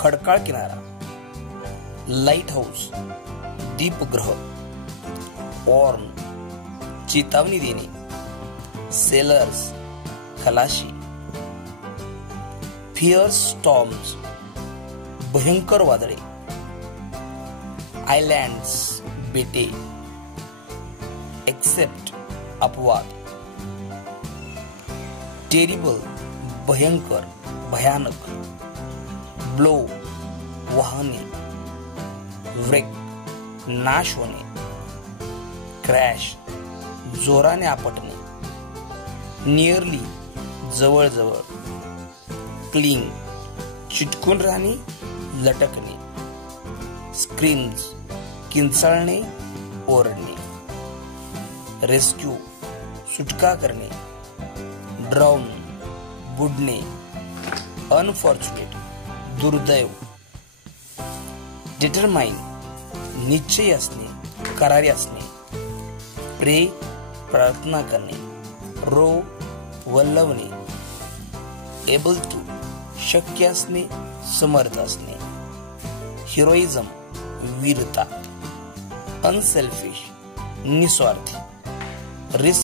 खडकाळ किनारा, light house, दीपगृह, warn, चेतावणी देणे, सेलर्स, खलाशी, फिअर्स स्टॉर्म्स, भयंकर वादळे, आयलँड्स, बेटे, एक्सेप्ट, अपवाद, टेरिबल, भयंकर, भयानक, ब्लो, वाहने, व्रेक, नाश होणे, क्रॅश, जोराने आपटणे, नियरली, जवळजवळ, क्लिंग, चिटकून राहणे, लटकणे, स्क्रीम्स, किंचाळणे, ओरडणे, रेस्क्यू, सुटका करणे, ड्राउन, बुडणे, अनफॉर्च्युनेट, दुर्दैव, डिटरमाइन, निश्चय असणे, करारी असणे, प्रे, प्रार्थना करणे, रो, वल्लवणे, एबल टू, शक्य असणे, समर्थ असणे, हिरोइझम, वीरता, अनसेल्फिश, निस्वार्थी, रिस्क